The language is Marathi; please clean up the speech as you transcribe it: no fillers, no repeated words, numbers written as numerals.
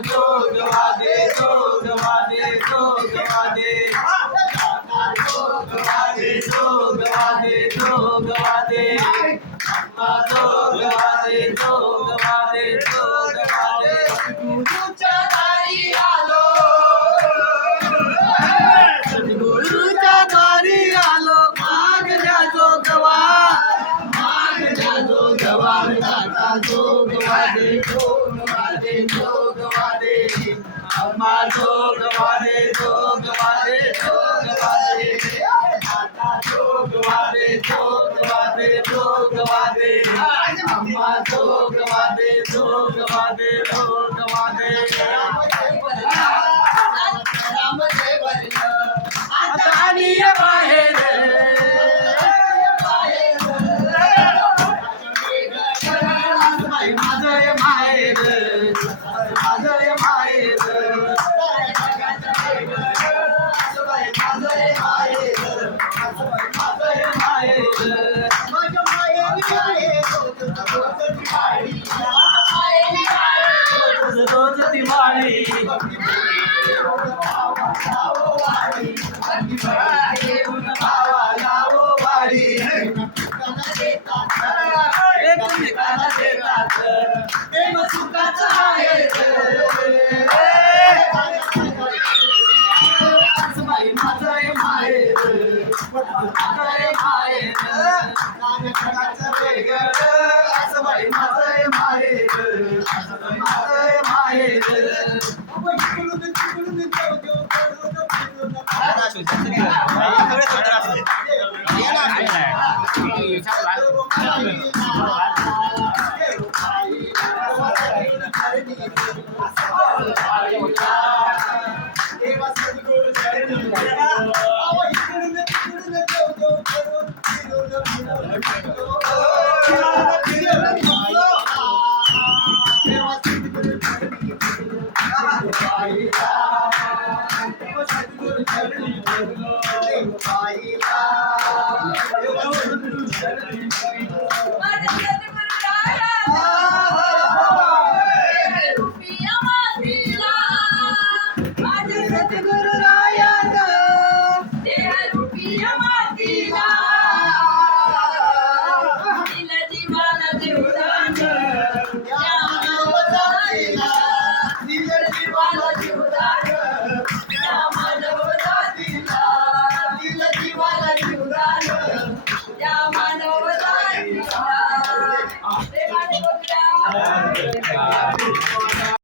जोगवादे जोगवादे जोगवादे जोगवादे जोगवादे जोगवादे अम्मा जोगवादे जोगवादे जोगवादे गुरुच्या दारी आलो सद्गुरूच्या दारी आलो मागण्या जोगवा दाता जोगवादे जोगवादे जोगवादे अम्मा जोगवादे जोगवादे जोगवादे दाता जोगवादे जोगवादे जोगवादे अम्मा जोगवादे जोगवादे जोगवादे आता आणि बाहेर माझं माहेर माझं माहेर रोज दिवाळी भावाला वारी एकमेकाला देतात प्रेम सुखाचं आहे आसबाई माझं माहेर माझं माहेर नानकडाचं वेगळं आसबाई माझं माहेर माझं माहेर Yeah.